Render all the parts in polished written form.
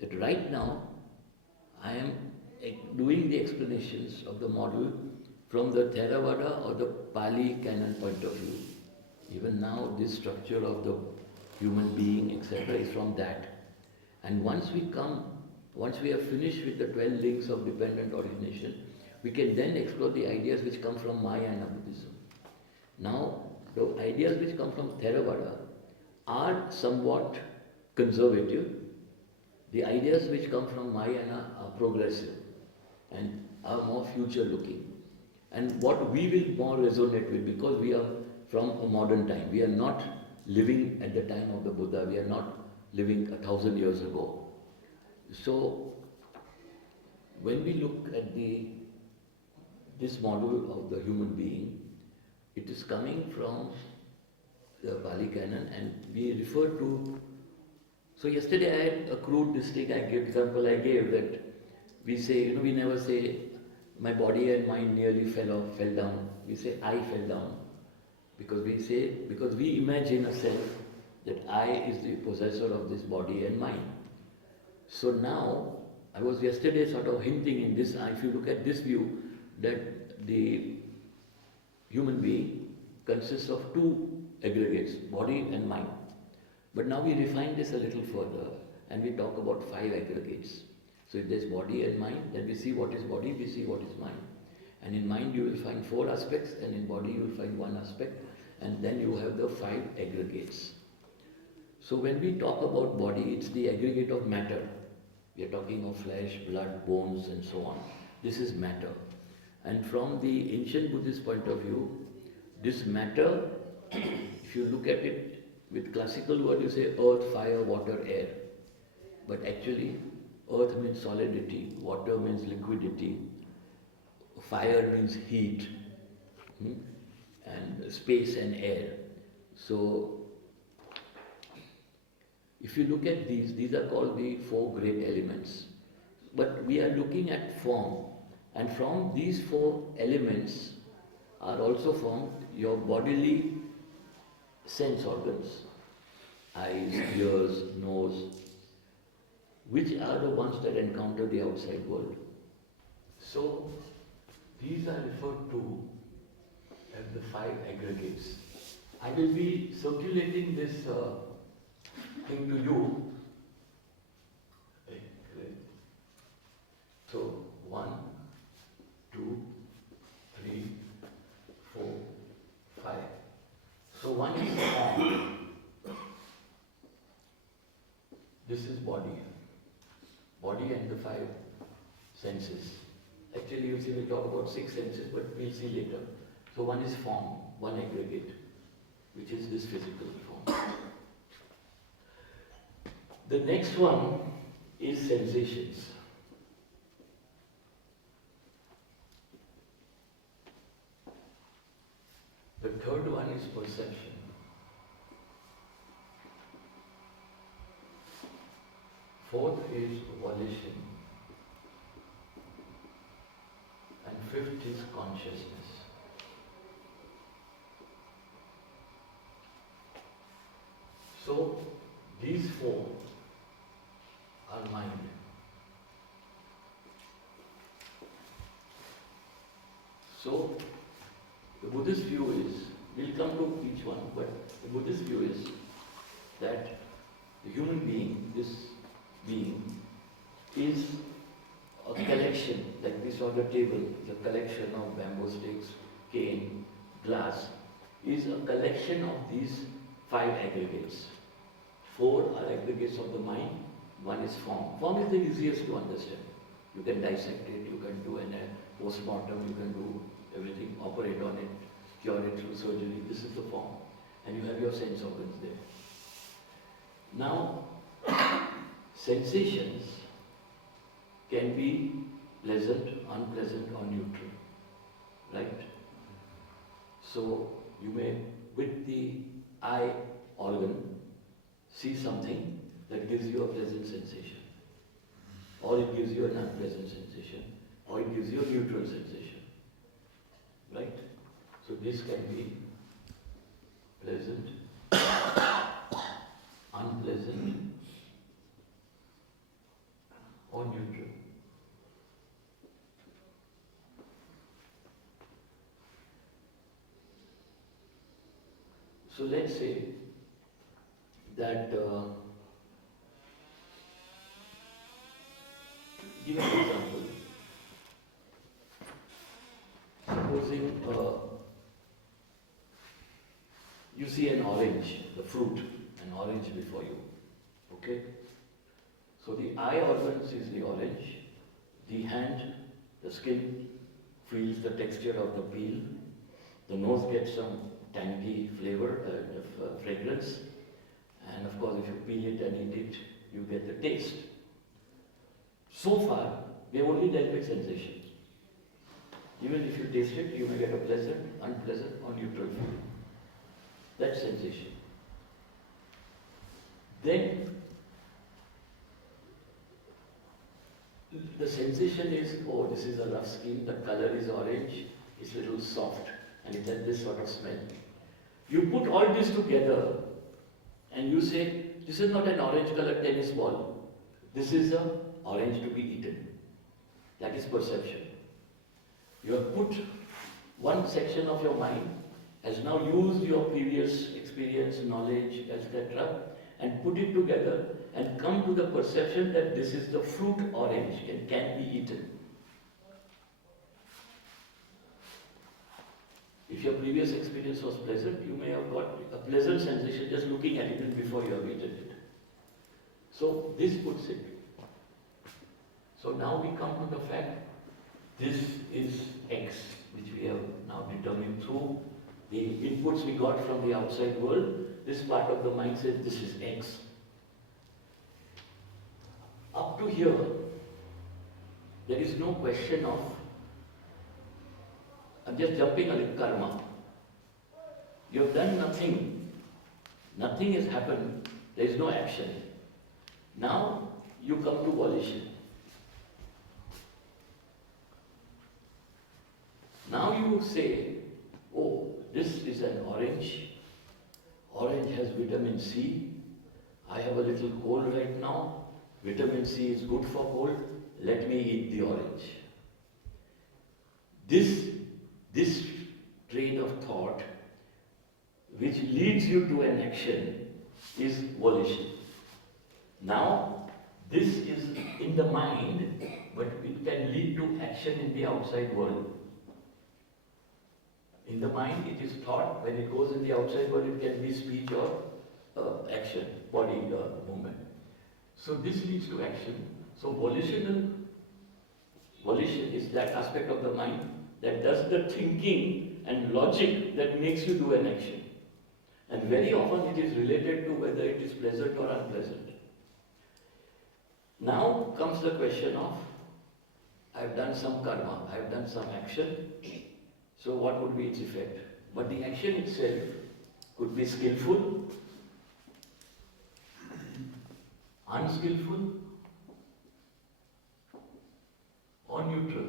that right now I am doing the explanations of the model from the Theravada or the Pali canon point of view. Even now, this structure of the human being, etc., is from that. And once we have finished with the 12 links of dependent origination, we can then explore the ideas which come from Mahayana Buddhism. Now, the ideas which come from Theravada are somewhat conservative. The ideas which come from Mahayana are progressive and are more future-looking. And what we will more resonate with, because we are from a modern time. We are not living at the time of the Buddha. We are not living 1,000 years ago. So, when we look at this model of the human being, it is coming from the Pali canon, and we refer to. So yesterday I had a crude example I gave that we say, we never say my body and mind nearly fell down. We say I fell down. Because we imagine a self that I is the possessor of this body and mind. So now, I was yesterday sort of hinting in this, if you look at this view, that the human being consists of two aggregates, body and mind. But now we refine this a little further and we talk about 5 aggregates. So if there's body and mind, then we see what is body, we see what is mind. And in mind you will find 4 aspects, and in body you will find 1 aspect, and then you have the 5 aggregates. So when we talk about body, it's the aggregate of matter. We are talking of flesh, blood, bones, and so on. This is matter. And from the ancient Buddhist point of view, this matter, if you look at it with classical word, you say earth, fire, water, air. But actually, earth means solidity, water means liquidity, fire means heat, and space and air. So, if you look at these are called the 4 great elements. But we are looking at form, and from these 4 elements are also formed your bodily sense organs, eyes, ears, nose, which are the ones that encounter the outside world. So, these are referred to as the 5 aggregates. I will be circulating this thing to you. So, 1, 2, 3, 4, 5. So 1 is form. This is body. Body and the 5 senses. Actually, you see, we talk about 6 senses, but we'll see later. So 1 is form, 1 aggregate, which is this physical form. The next one is sensations. The third one is perception. Fourth is volition. And 5th is consciousness. So, these 4 are mind. So, the Buddhist view is, we'll come to each one, but the Buddhist view is that the human being, this being, is a collection, like we saw the table, the collection of bamboo sticks, cane, glass, is a collection of these 5 aggregates. 4 are aggregates of the mind, 1 is form. Form is the easiest to understand. You can dissect it, you can do a post-mortem, you can do everything, operate on it, cure it through surgery. This is the form. And you have your sense organs there. Now, sensations can be pleasant, unpleasant, or neutral. Right? So, you may, with the eye organ, see something that gives you a pleasant sensation. Or it gives you an unpleasant sensation. Or it gives you a neutral sensation. Right? So this can be pleasant, unpleasant, So let's say that, give an example. Supposing you see an orange, the fruit, an orange before you. Okay? So the eye organ sees the orange, the hand, the skin feels the texture of the peel, the nose gets some tangy flavor, fragrance, and of course if you peel it and eat it, you get the taste. So far, we have only dealt with sensation. Even if you taste it, you may get a pleasant, unpleasant, or neutral feeling. That's sensation. Then, the sensation is, oh, this is a rough skin, the color is orange, it's a little soft, and it has this sort of smell. You put all this together, and you say, this is not an orange colored tennis ball. This is an orange to be eaten. That is perception. You have put one section of your mind, has now used your previous experience, knowledge, etc., and put it together and come to the perception that this is the fruit orange and can be eaten. If your previous experience was pleasant, you may have got a pleasant sensation just looking at it even before you have eaten it. So this puts it. So now we come to the fact, this is X, which we have now determined through the inputs we got from the outside world. This part of the mind says this is X. Up to here, there is no question of, I'm just jumping a little, karma. You have done nothing. Nothing has happened. There is no action. Now you come to volition. Now you say, oh, this is an orange. Orange has vitamin C. I have a little cold right now. Vitamin C is good for cold. Let me eat the orange. This train of thought, which leads you to an action, is volition. Now, this is in the mind, but it can lead to action in the outside world. In the mind, it is thought. When it goes in the outside world, it can be speech or action, body movement. So this leads to action. So volition is that aspect of the mind that does the thinking and logic that makes you do an action. And very often it is related to whether it is pleasant or unpleasant. Now comes the question of, I have done some karma, I have done some action. So what would be its effect? But the action itself could be skillful, unskillful, or neutral.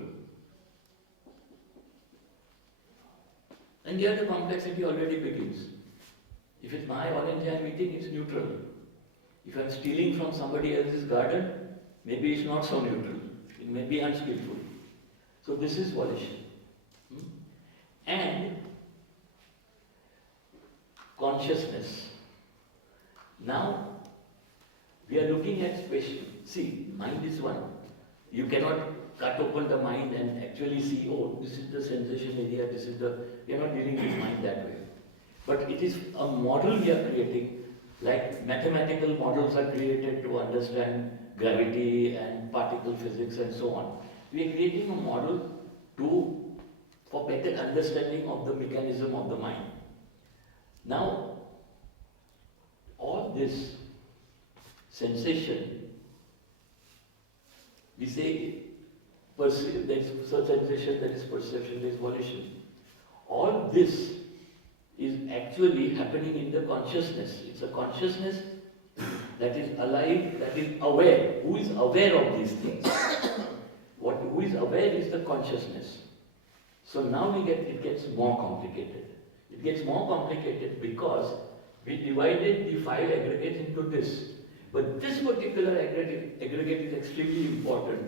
And here the complexity already begins. If it's my orange I am eating, it's neutral. If I'm stealing from somebody else's garden, maybe it's not so neutral. It may be unskillful. So this is volition. And consciousness. Now, we are looking at special. See, mind is one. You cannot cut open the mind and actually see, oh, this is the sensation area, this is the... We are not dealing with mind that way. But it is a model we are creating, like mathematical models are created to understand gravity and particle physics and so on. We are creating a model for better understanding of the mechanism of the mind. Now, all this sensation, we say there is sensation, there is perception, there is volition. All this is actually happening in the consciousness. It's a consciousness that is alive, that is aware. Who is aware of these things? Who is aware is the consciousness. So now it gets more complicated. It gets more complicated because we divided the 5 aggregates into this. But this particular aggregate is extremely important.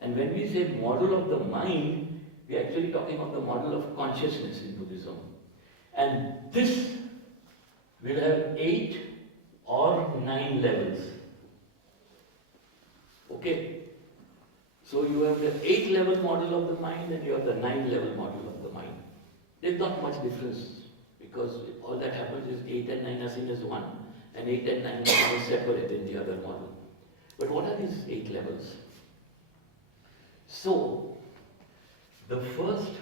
And when we say model of the mind, we are actually talking of the model of consciousness in Buddhism. And this will have 8 or 9 levels. Okay? So you have the 8 level model of the mind and you have the 9 level model of the mind. There's not much difference because all that happens is 8 and 9 are seen as one and 8 and 9 are seen as separate in the other model. But what are these 8 levels? So, the first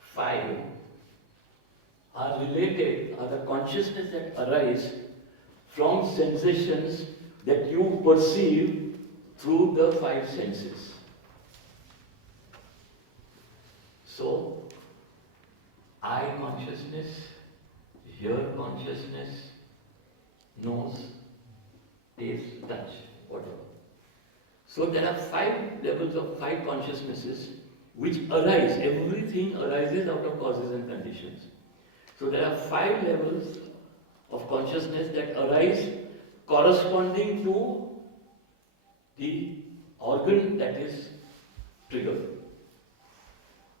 5 are related, are the consciousness that arise from sensations that you perceive through the 5 senses. So, eye consciousness, ear consciousness, nose, taste, touch, whatever. So there are 5 levels of 5 consciousnesses which arise. Everything arises out of causes and conditions. So there are 5 levels of consciousness that arise corresponding to the organ that is triggered.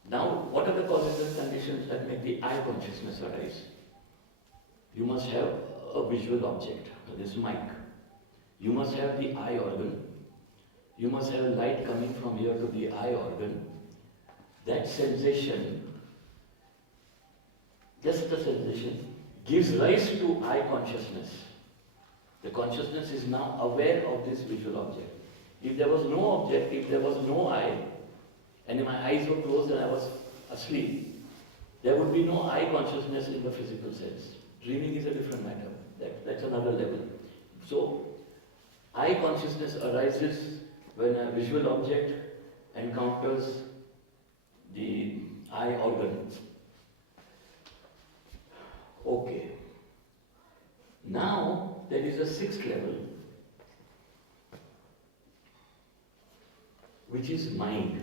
Now, what are the causes and conditions that make the eye consciousness arise? You must have a visual object, this mic. You must have the eye organ. You must have light coming from here to the eye organ. That sensation, just the sensation, gives rise to eye consciousness. The consciousness is now aware of this visual object. If there was no object, if there was no eye, and my eyes were closed and I was asleep, there would be no eye consciousness in the physical sense. Dreaming is a different matter. That's another level. So, eye consciousness arises when a visual object encounters the eye organ. Okay. Now, there is a 6th level, which is mind.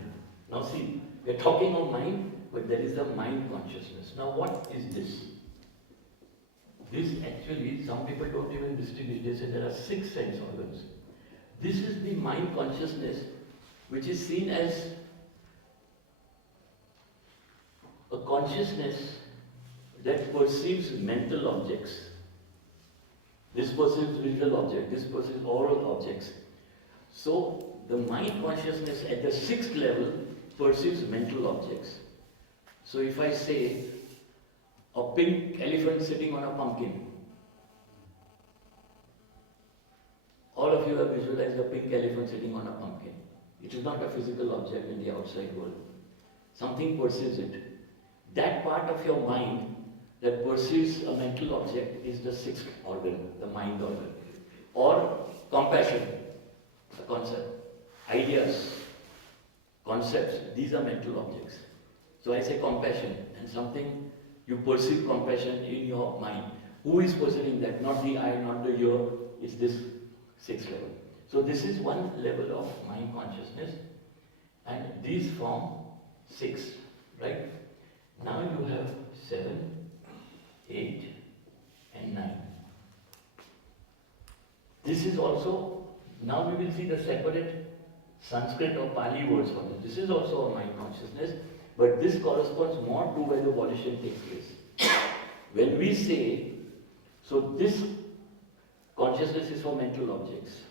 Now see, we are talking of mind, but there is the mind consciousness. Now what is this? This actually, some people don't even distinguish. They say there are 6 sense organs. This is the mind consciousness, which is seen as a consciousness that perceives mental objects. This perceives visual objects, this perceives oral objects. So, the mind consciousness at the 6th level perceives mental objects. So if I say a pink elephant sitting on a pumpkin, all of you have visualized a pink elephant sitting on a pumpkin. It is not a physical object in the outside world. Something perceives it. That part of your mind that perceives a mental object is the 6th organ, the mind organ. Or compassion, the concept. Ideas, concepts, these are mental objects. So I say compassion, and something, you perceive compassion in your mind. Who is perceiving that? Not the eye, not the ear, it's this 6th level. So this is one level of mind consciousness, and these form 6, right? Now you have 7, 8, and 9. This is also, now we will see the separate Sanskrit or Pali words for this. This is also a mind consciousness, but this corresponds more to where the volition takes place. When we say, so this consciousness is for mental objects.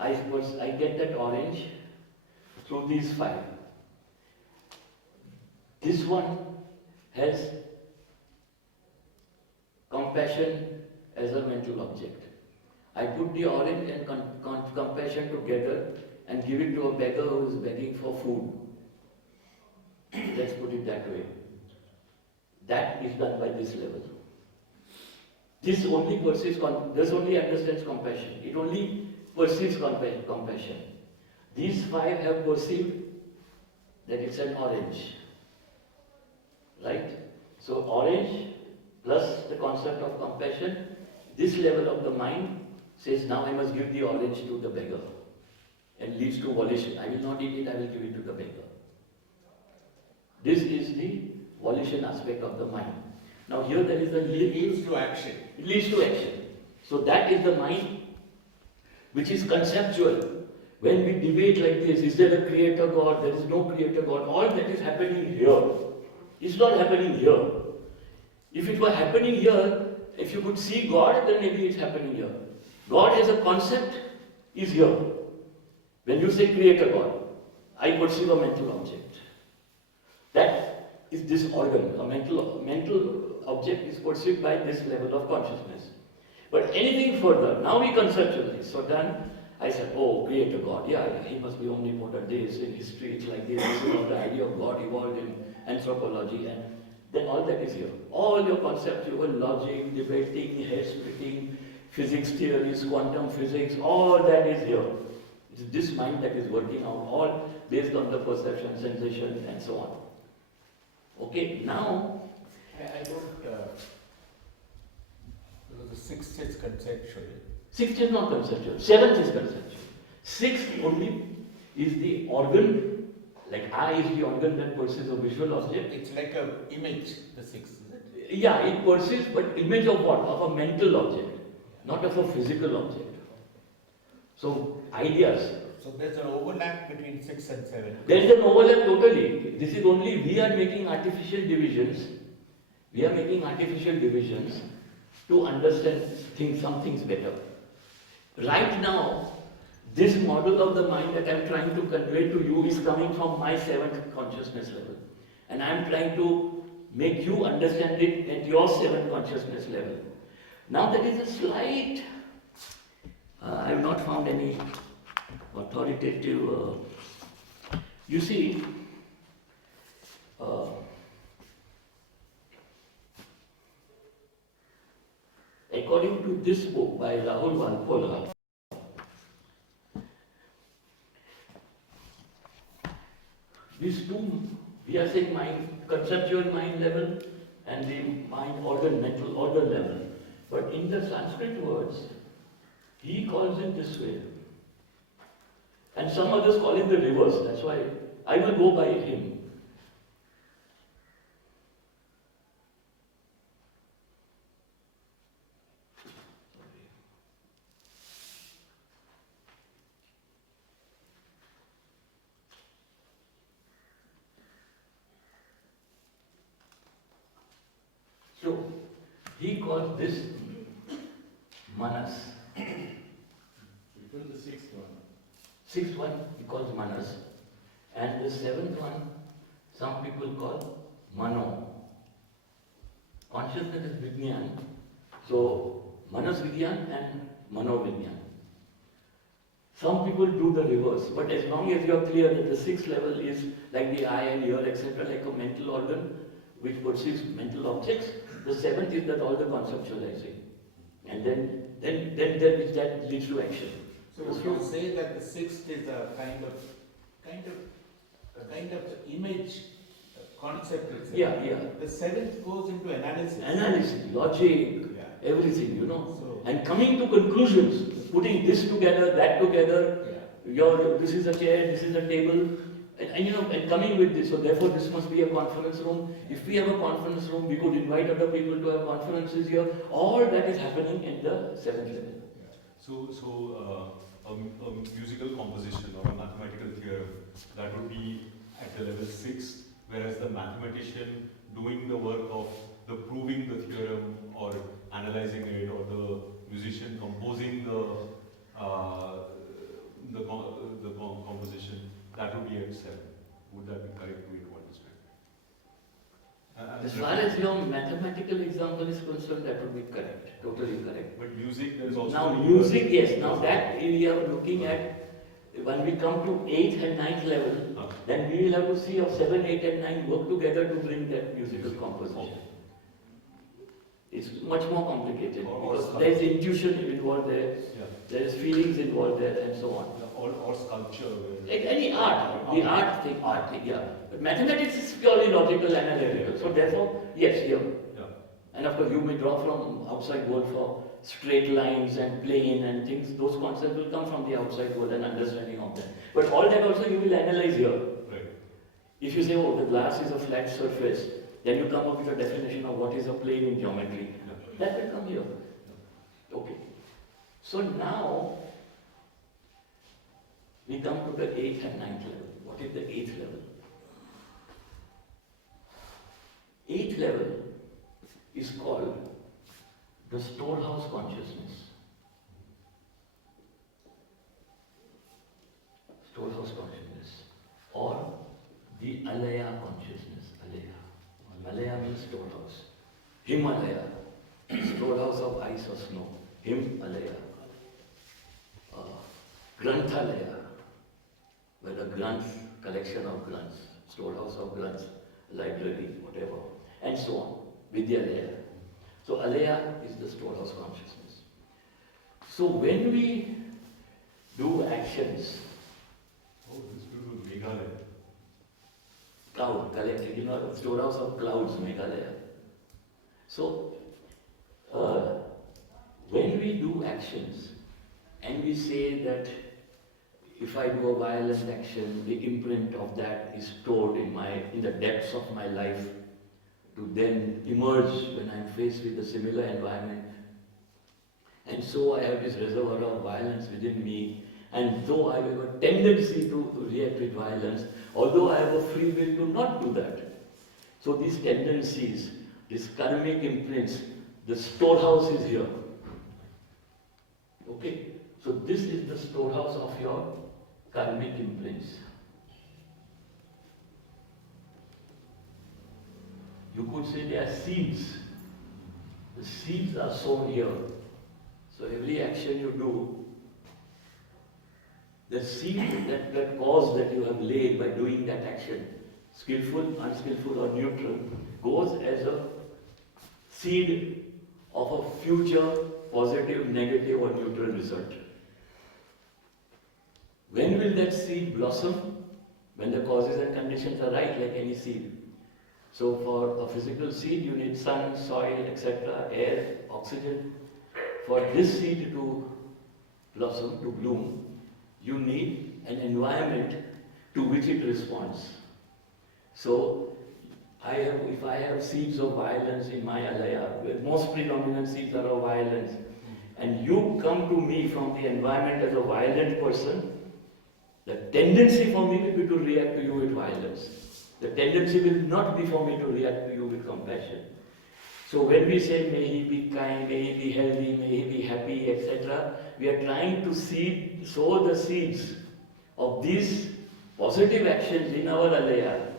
I get that orange through these 5. This one has compassion as a mental object. I put the orange and compassion together and give it to a beggar who is begging for food. Let's put it that way. That is done by this level. This only perceives, this only understands compassion. It only perceives compassion. These 5 have perceived that it's an orange. Right? So orange plus the concept of compassion, this level of the mind says, now I must give the orange to the beggar, and leads to volition. I will not eat it, I will give it to the beggar. This is the volition aspect of the mind. Now here there is a leads to action. It leads to action. So that is the mind which is conceptual. When we debate like this, is there a creator God, there is no creator God, all that is happening here. It's not happening here. If it were happening here, if you could see God, then maybe it's happening here. God as a concept is here. When you say create a God, I perceive a mental object. That is this organ. A mental object is perceived by this level of consciousness. But anything further, now we conceptualize. So then I said, oh, create a God. Yeah, he must be omnipotent. This in history, it's like this. This is how the idea of God evolved in anthropology, and then all that is here. All your conceptual logic, debating, hair splitting, physics theories, quantum physics, all that is here. It's this mind that is working out, all based on the perception, sensation, and so on. Okay, now I don't. Because the sixth is conceptual. Sixth is not conceptual. Seventh is conceptual. Sixth only is the organ, like eye is the organ that perceives a visual object. It's like an image, the sixth, is it? Yeah, it perceives, but image of what? Of a mental object, not of a physical object. So, ideas. So there's an overlap between 6 and 7. There is an overlap totally. This is only, we are making artificial divisions. We are making artificial divisions to understand things, some things better. Right now, this model of the mind that I am trying to convey to you is coming from my seventh consciousness level. And I am trying to make you understand it at your seventh consciousness level. Now there is a slight, I have not found any authoritative, you see, according to this book by Rahul Walpola, these two, we are saying mind, conceptual mind level and the mind organ, mental organ level. But in the Sanskrit words, he calls it this way. And some others call it the reverse. That's why I will go by him. So, he calls this manas. Which was the sixth one? Sixth one he calls manas, and the seventh one some people call mano. Consciousness is Vijnana, so manas Vijnana and mano Vijnana. Some people do the reverse, but as long as you are clear that the sixth level is like the eye and ear, etc., like a mental organ which perceives mental objects, the seventh is that all the conceptualizing, and then that leads to action. So if you say that the sixth is a kind of image concept itself. Yeah. The seventh goes into analysis. Analysis, logic, everything, So, and coming to conclusions, putting this together, that together, this is a chair, this is a table, and coming with this. So therefore this must be a conference room. If we have a conference room, we could invite other people to have conferences here. All that is happening in the seventh level. So a musical composition or a mathematical theorem, that would be at the level 6, whereas the mathematician doing the work of the proving the theorem or analyzing it, or the musician composing the composition, that would be at 7. Would that be correct way to understand? As far as your mathematical example is concerned, that would be correct, totally correct. But music, there is also... Now music, yes, now that we are looking at, when we come to 8th and 9th level, then we will have to see how 7, 8 and 9 work together to bring that musical composition. It's much more complicated, because there is intuition involved there, there is feelings involved there, and so on. Or sculpture. Like any art, the art thing, yeah. But mathematics is purely logical, analytical. So therefore, yes, here. And of course, you may draw from outside world for straight lines and plane and things. Those concepts will come from the outside world and understanding of that. But all that also you will analyze here. Right. If you say, oh, the glass is a flat surface, then you come up with a definition of what is a plane in geometry. That will come here. Okay. So now, we come to the 8th and 9th level. What is the 8th level? 8th level is called the storehouse consciousness. Storehouse consciousness. Or the Alaya consciousness. Alaya. Alaya means storehouse. Himalaya, storehouse of ice or snow. Himalaya. Granthalaya, where the grunts, collection of grunts, storehouse of grunts, library, whatever, and so on. Vidyalaya. So Alaya is the storehouse consciousness. So when we do actions, This will be Meghalaya. cloud, collected, storehouse of clouds, Meghalaya. So, when we do actions and we say that if I do a violent action, the imprint of that is stored in the depths of my life to then emerge when I'm faced with a similar environment. And so I have this reservoir of violence within me, and though I have a tendency to react with violence, although I have a free will to not do that. So these tendencies, these karmic imprints, the storehouse is here. Okay? So this is the storehouse of your karmic imprints. You could say they are seeds. The seeds are sown here. So every action you do, the seed, that cause that you have laid by doing that action, skillful, unskillful or neutral, goes as a seed of a future positive, negative or neutral result. When will that seed blossom? When the causes and conditions are right, like any seed. So for a physical seed, you need sun, soil, etc., air, oxygen. For this seed to blossom, to bloom, you need an environment to which it responds. So, if I have seeds of violence in my Alaya, where most predominant seeds are of violence, and you come to me from the environment as a violent person, the tendency for me will be to react to you with violence. The tendency will not be for me to react to you with compassion. So when we say, may he be kind, may he be healthy, may he be happy, etc., we are trying to sow the seeds of these positive actions in our Alaya,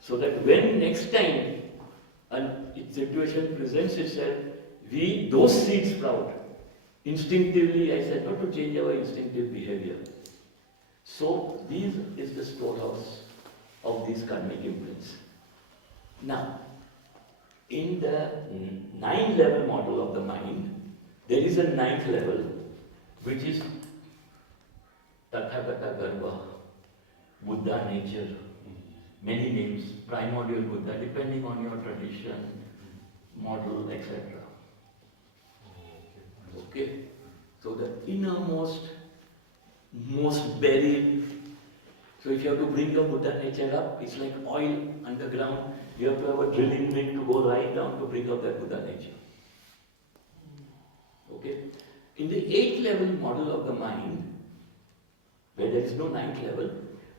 so that when next time a situation presents itself, those seeds sprout. Instinctively, I said, not to change our instinctive behavior. So, this is the storehouse of these karmic imprints. Now, in the 9-level model of the mind, there is a 9th level, which is Tathagata Garbha, Buddha nature, many names, primordial Buddha, depending on your tradition, model, etc. Okay? So the innermost, most buried. So if you have to bring the Buddha nature up, it's like oil underground. You have to have a drilling rig to go right down to bring up that Buddha nature. Okay? In the 8th level model of the mind, where there is no 9th level,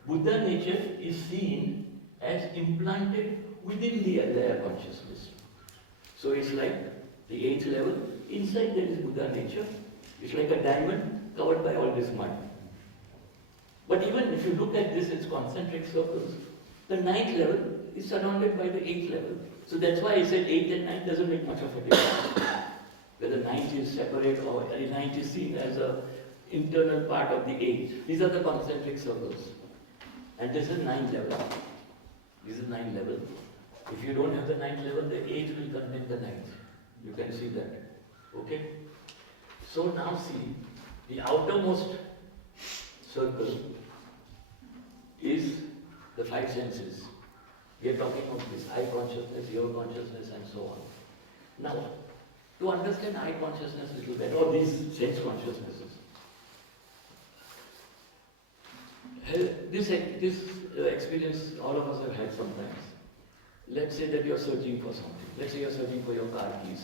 Buddha nature is seen as implanted within the Alaya consciousness. So it's like the 8th level, inside there is Buddha nature. It's like a diamond covered by all this mud. But even if you look at this, it's concentric circles. The 9th level is surrounded by the 8th level. So that's why I said 8th and 9th doesn't make much of a difference. Whether 9th is separate or 9th is seen as an internal part of the 8th. These are the concentric circles. And this is 9th level. This is 9th level. If you don't have the 9th level, the 8th will contain the 9th. You can see that. Okay? So now see, the outermost circle is the 5 senses. We are talking of this eye consciousness, ear consciousness and so on. Now, to understand eye consciousness a little better, or these sense consciousnesses, this experience all of us have had sometimes. Let's say that you're searching for something. Let's say you're searching for your car keys.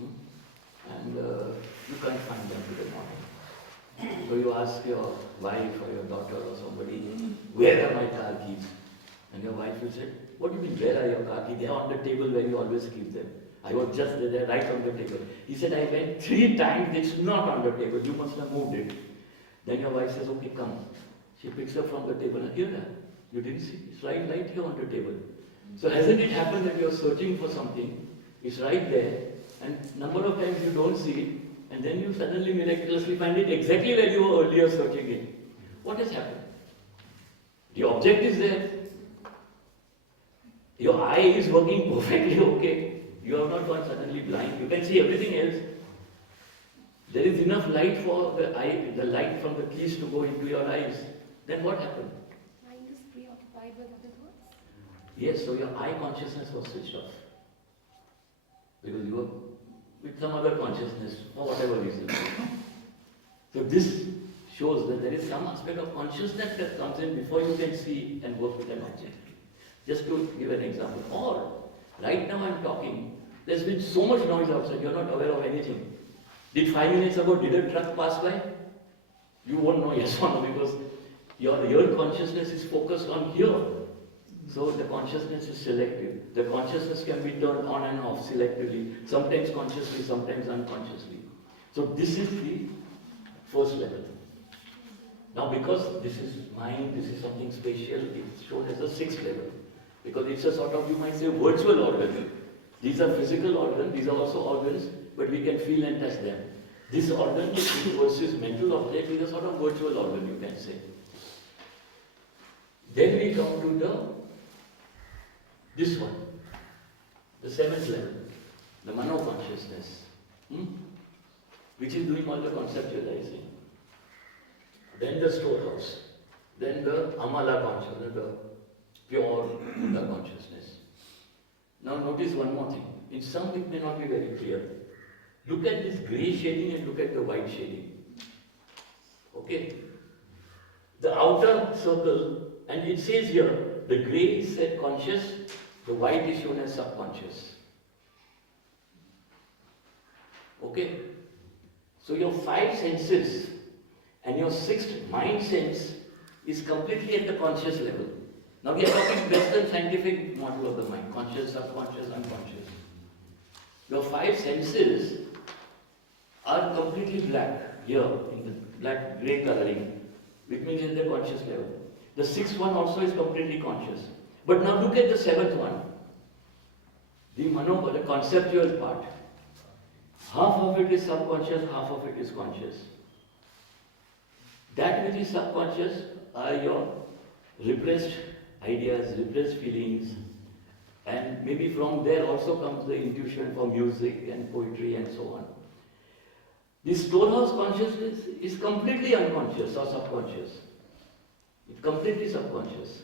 And you can't find them today morning. So you ask your wife or your daughter or somebody, where are my car keys? And your wife will say, what do you mean, where are your car keys? They are on the table where you always keep them. I was just there, right on the table. He said, I went 3 times, it's not on the table, you must have moved it. Then your wife says, okay, come. She picks up from the table and here, you didn't see, it's right here on the table. So hasn't it happened that you're searching for something, it's right there, and number of times you don't see it, and then you suddenly miraculously find it exactly where you were earlier searching it. What has happened? The object is there. Your eye is working perfectly okay. You have not gone suddenly blind. You can see everything else. There is enough light for the eye, the light from the keys to go into your eyes. Then what happened? Mind is preoccupied with other thoughts. Yes, so your eye consciousness was switched off. Because you were with some other consciousness, for whatever reason. So this shows that there is some aspect of consciousness that comes in before you can see and work with an object. Just to give an example. Or, right now I'm talking, there's been so much noise outside, you're not aware of anything. Did 5 minutes ago, did a truck pass by? You won't know yes or no because your real consciousness is focused on here. So the consciousness is selective. The consciousness can be turned on and off selectively, sometimes consciously, sometimes unconsciously. So this is the first level. Now because this is mind, this is something spatial, it's shown as a 6th level. Because it's a sort of, you might say, virtual organ. These are physical organs, these are also organs, but we can feel and touch them. This organ versus mental object is a sort of virtual organ, you can say. Then we come to this one, the 7th level, the mano consciousness, which is doing all the conceptualizing. Then the storehouse, then the Amala consciousness, the pure Buddha consciousness. Now notice one more thing. In some it may not be very clear. Look at this grey shading and look at the white shading. Okay? The outer circle, and it says here, the grey is said conscious, the white is shown as subconscious. Okay? So your 5 senses and your 6th mind sense is completely at the conscious level. Now we are talking Western scientific model of the mind, conscious, subconscious, unconscious. Your 5 senses are completely black here, in the black grey coloring, which means at the conscious level. The 6th one also is completely conscious. But now look at the 7th one, the conceptual part. Half of it is subconscious, half of it is conscious. That which is subconscious are your repressed ideas, repressed feelings, and maybe from there also comes the intuition for music and poetry and so on. This storehouse consciousness is completely unconscious or subconscious. It's completely subconscious.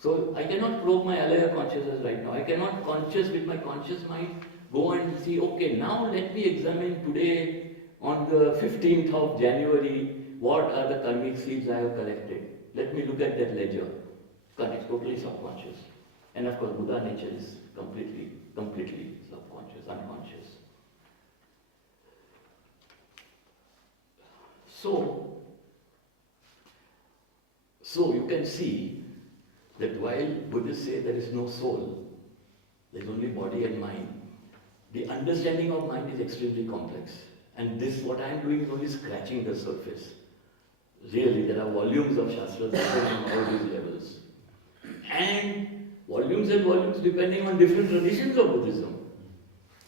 So I cannot probe my Alaya consciousness right now. I cannot conscious with my conscious mind go and see, okay, now let me examine today on the 15th of January, what are the karmic seeds I have collected. Let me look at that ledger. It's totally subconscious. And of course, Buddha nature is completely subconscious, unconscious. So you can see that while Buddhists say there is no soul, there is only body and mind, the understanding of mind is extremely complex. And this, what I am doing is only scratching the surface. Really, there are volumes of Shastras written on all these levels. And volumes depending on different traditions of Buddhism.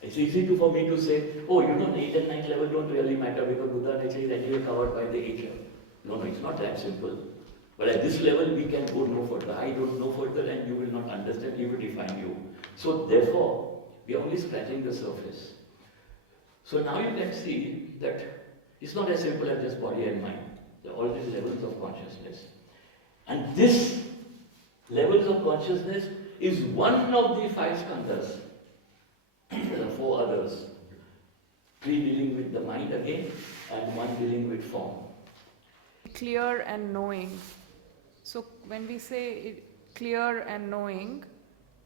It's easy for me to say, oh, 8th and 9th level don't really matter because Buddha nature is anyway covered by the 8th level. No, it's not that simple. But at this level, we can go no further. I don't know further and you will not understand, he will define you. So therefore, we are only scratching the surface. So now you can see that it's not as simple as just body and mind. There are all these levels of consciousness. And this levels of consciousness is one of the 5 skandhas. There are 4 others. 3 dealing with the mind again, and 1 dealing with form. Clear and knowing. So when we say clear and knowing,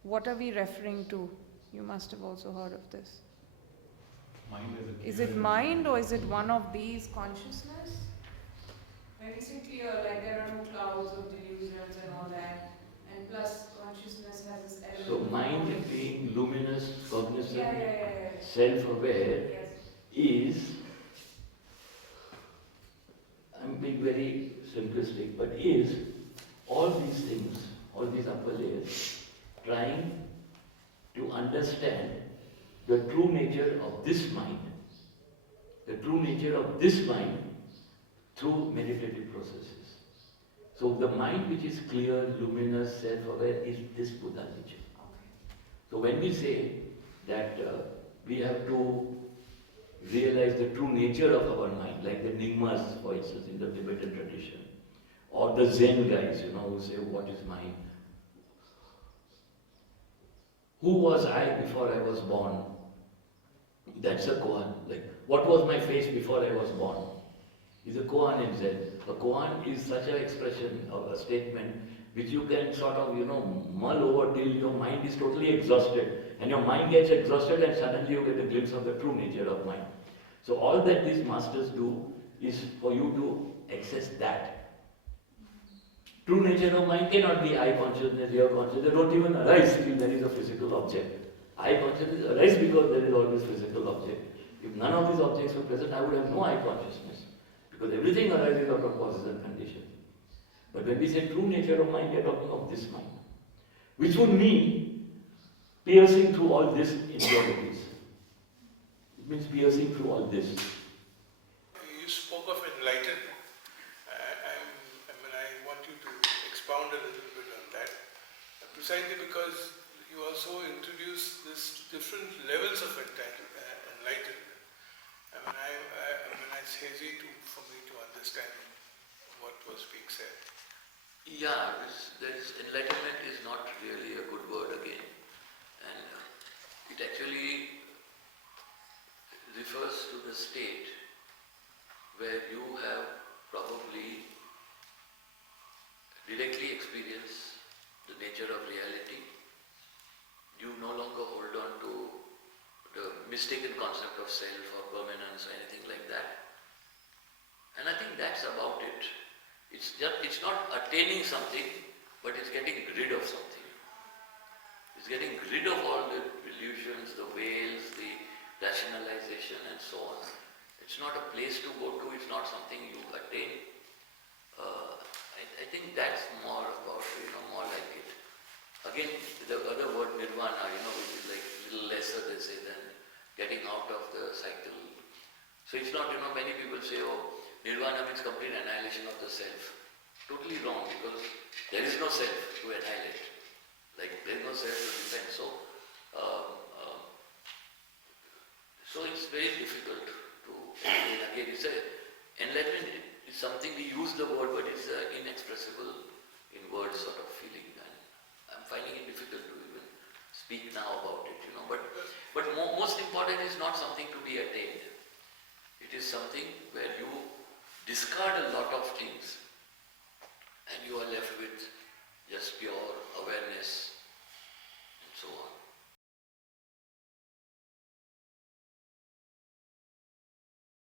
what are we referring to? You must have also heard of this. Mind Is it mind or is it one of these consciousness? When we say clear, like there are no clouds of delusions and all that, and plus consciousness has this element. So mind being luminous, cognizant, Yeah. self-aware Yes. is, I'm being very simplistic, but is all these things, all these upper layers, trying to understand the true nature of this mind, the true nature of this mind through meditative processes. So the mind which is clear, luminous, self-aware is this Buddha nature. Okay. So when we say that we have to realize the true nature of our mind, like the Nyingmas, for instance, in the Tibetan tradition, or the Zen guys, who say, what is mind? Who was I before I was born? That's a koan. Like, what was my face before I was born? Is a koan in Zen. A koan is such an expression of a statement which you can sort of, mull over till your mind is totally exhausted. And your mind gets exhausted and suddenly you get a glimpse of the true nature of mind. So all that these masters do is for you to access that. True nature of mind cannot be I consciousness, your consciousness. They don't even arise till there is a physical object. I consciousness arises because there is always physical object. If none of these objects were present, I would have no I consciousness. Because everything arises out of causes and conditions. But when we say true nature of mind, we are talking of this mind. Which would mean piercing through all these impurities. It means piercing through all this. You spoke of enlightenment. I want you to expound a little bit on that. Precisely because you also introduce this different levels of enlightenment. It's hazy for me to understand what was being said. Yeah, enlightenment is not really a good word again. And it actually refers to the state where you have probably directly experienced the nature of reality. You no longer hold on to the mistaken concept of self or permanence or anything like that. And I think that's about it. It's not attaining something, but it's getting rid of something. It's getting rid of all the illusions, the veils, the rationalization and so on. It's not a place to go to, it's not something you attain. I think that's more about, more like it. Again, the other word nirvana, which is like a little lesser, they say, than getting out of the cycle. So it's not, many people say, oh, nirvana means complete annihilation of the self. Totally wrong, because there is no self to annihilate. Like, there is no self to defend. So it's very difficult to explain. Again, enlightenment is something we use the word, but it's inexpressible in words sort of feeling. And I'm finding it difficult to even speak now about it, But most important is not something to be attained. It is something where you discard a lot of things and you are left with just pure awareness and so on.